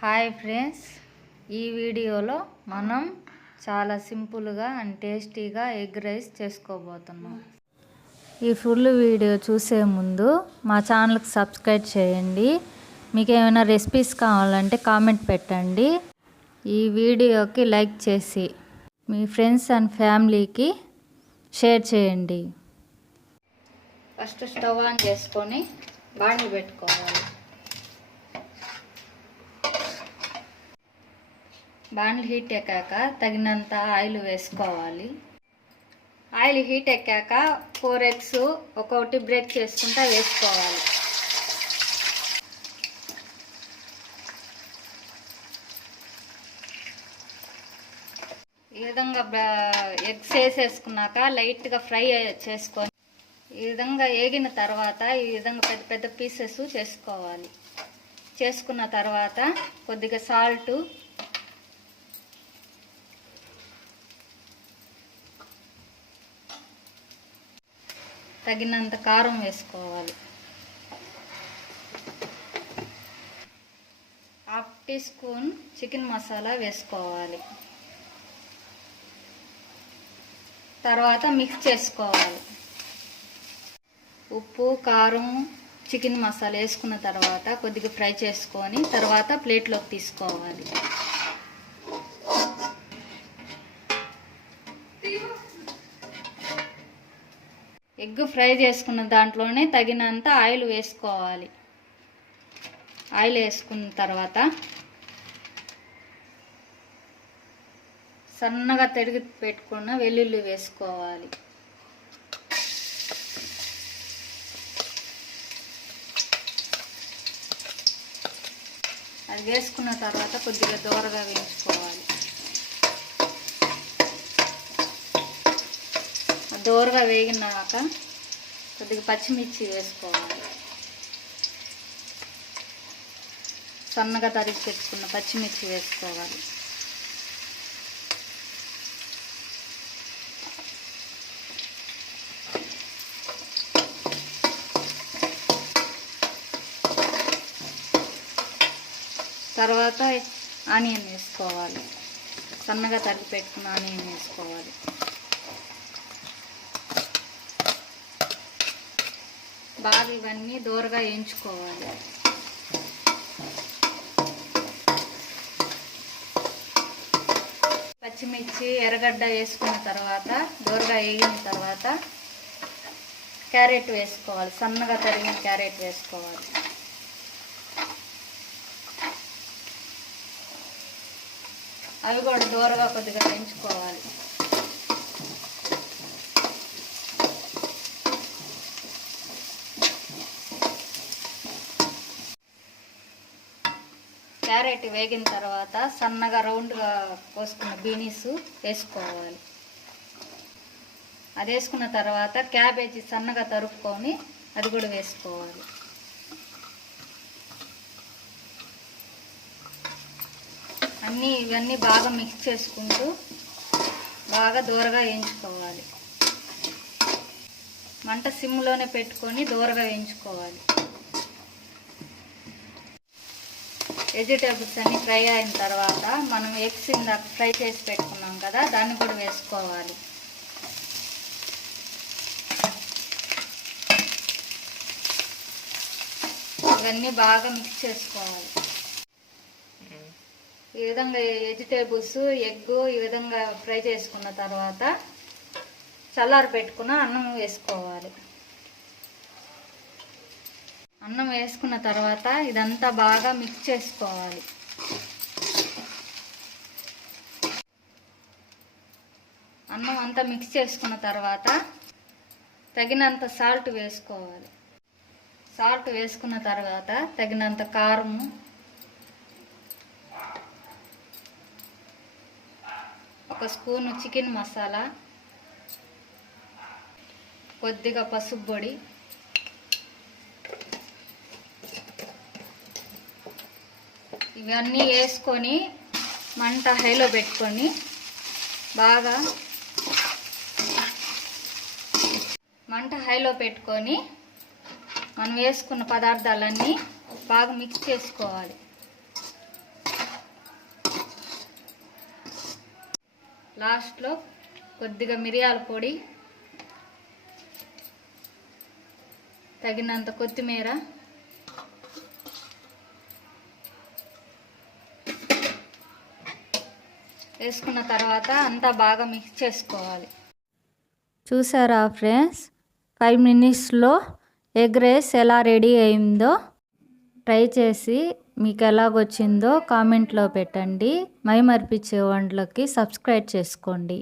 Hi friends, ఈ వీడియోలో మనం చాలా సింపుల్గా అండ్ టేస్టీగా ఎగ్ రైస్ చేసుకోబోతున్నాం. ఈ ఫుల్ వీడియో చూసే ముందు మా ఛానల్కి సబ్స్క్రైబ్ చేయండి. మీకు ఏమైనా రెసిపీస్ కావాలంటే కామెంట్ పెట్టండి. ఈ వీడియోకి లైక్ చేసి మీ ఫ్రెండ్స్ అండ్ ఫ్యామిలీకి షేర్ చేయండి. ఫస్ట్ స్టవ్ ఆన్ చేసుకొని బాండి పెట్టుకోవాలి. బాండ్లు హీట్ ఎక్కాక తగినంత ఆయిల్ వేసుకోవాలి. ఆయిల్ హీట్ ఎక్కాక 4 eggs ఒక్కొక్కటి బ్రేక్ చేసుకుంటా వేసుకోవాలి. ఈ విధంగా ఎగ్స్ వేసేసుకున్నాక లైట్గా ఫ్రై చేసుకొని ఈ విధంగా వేగిన తర్వాత ఈ విధంగా పెద్ద పెద్ద పీసెస్ చేసుకోవాలి. చేసుకున్న తర్వాత కొద్దిగా సాల్ట్, తగినంత కారం వేసుకోవాలి. 1/2 టీ స్పూన్ చికెన్ మసాలా వేసుకోవాలి. తర్వాత మిక్స్ చేసుకోవాలి. ఉప్పు, కారం, చికెన్ మసాలా వేసుకున్న తర్వాత కొద్దిగా ఫ్రై చేసుకొని తర్వాత ప్లేట్లోకి తీసుకోవాలి. ఎగ్ ఫ్రై చేసుకున్న దాంట్లోనే తగినంత ఆయిల్ వేసుకోవాలి. ఆయిల్ వేసుకున్న తర్వాత సన్నగా తరిగి పెట్టుకున్న వెల్లుల్లి వేసుకోవాలి. అది వేసుకున్న తర్వాత కొద్దిగా దోరగా వేయించుకోవాలి. దోరగా వేగినాక కొద్దిగా పచ్చిమిర్చి వేసుకోవాలి. సన్నగా తరిగి పెట్టుకున్న పచ్చిమిర్చి వేసుకోవాలి. తర్వాత ఆనియన్ వేసుకోవాలి. సన్నగా తరిగి పెట్టుకున్న ఆనియన్ వేసుకోవాలి. బాగా ఇవన్నీ దోరగా వేయించుకోవాలి. పచ్చిమిర్చి, ఎర్రగడ్డ వేసుకున్న తర్వాత దోరగా వేగిన తర్వాత క్యారెట్ వేసుకోవాలి. సన్నగా తరిగిన క్యారెట్ వేసుకోవాలి. అవి కూడా దోరగా కొద్దిగా వేయించుకోవాలి. క్యారెట్ వేగిన తర్వాత సన్నగా రౌండ్గా కోసుకున్న బీనీస్ వేసుకోవాలి. అది వేసుకున్న తర్వాత క్యాబేజీ సన్నగా తరుక్కొని అది కూడా వేసుకోవాలి. ఇవన్నీ బాగా మిక్స్ చేసుకుంటూ బాగా దోరగా వేయించుకోవాలి. మంట సిమ్లోనే పెట్టుకొని దోరగా వేయించుకోవాలి. వెజిటేబుల్స్ అన్నీ ఫ్రై అయిన తర్వాత మనం ఎగ్స్ ఇందాక ఫ్రై చేసి పెట్టుకున్నాం కదా, దాన్ని కూడా వేసుకోవాలి. ఇవన్నీ బాగా మిక్స్ చేసుకోవాలి. ఈ విధంగా వెజిటేబుల్స్, ఎగ్ ఈ విధంగా ఫ్రై చేసుకున్న తర్వాత చల్లారి పెట్టుకున్న అన్నం వేసుకోవాలి. అన్నం వేసుకున్న తర్వాత ఇదంతా బాగా మిక్స్ చేసుకోవాలి. అన్నం అంతా మిక్స్ చేసుకున్న తర్వాత తగినంత సాల్ట్ వేసుకోవాలి. సాల్ట్ వేసుకున్న తర్వాత తగినంత కారము, ఒక స్పూను చికెన్ మసాలా, కొద్దిగా పసుపు పొడి, ఇవన్నీ వేసుకొని మంట హైలో పెట్టుకొని మనం వేసుకున్న పదార్థాలన్నీ బాగా మిక్స్ చేసుకోవాలి. లాస్ట్లో కొద్దిగా మిరియాల పొడి, తగినంత కొత్తిమీర, వేసుకున్న తర్వాత అంతా బాగా మిక్స్ చేసుకోవాలి. చూసారా ఫ్రెండ్స్, 5 మినిట్స్లో ఎగ్ రైస్ ఎలా రెడీ అయిందో ట్రై చేసి మీకు ఎలాగొచ్చిందో కామెంట్లో పెట్టండి. మైమర్పించే వంటలకి సబ్స్క్రైబ్ చేసుకోండి.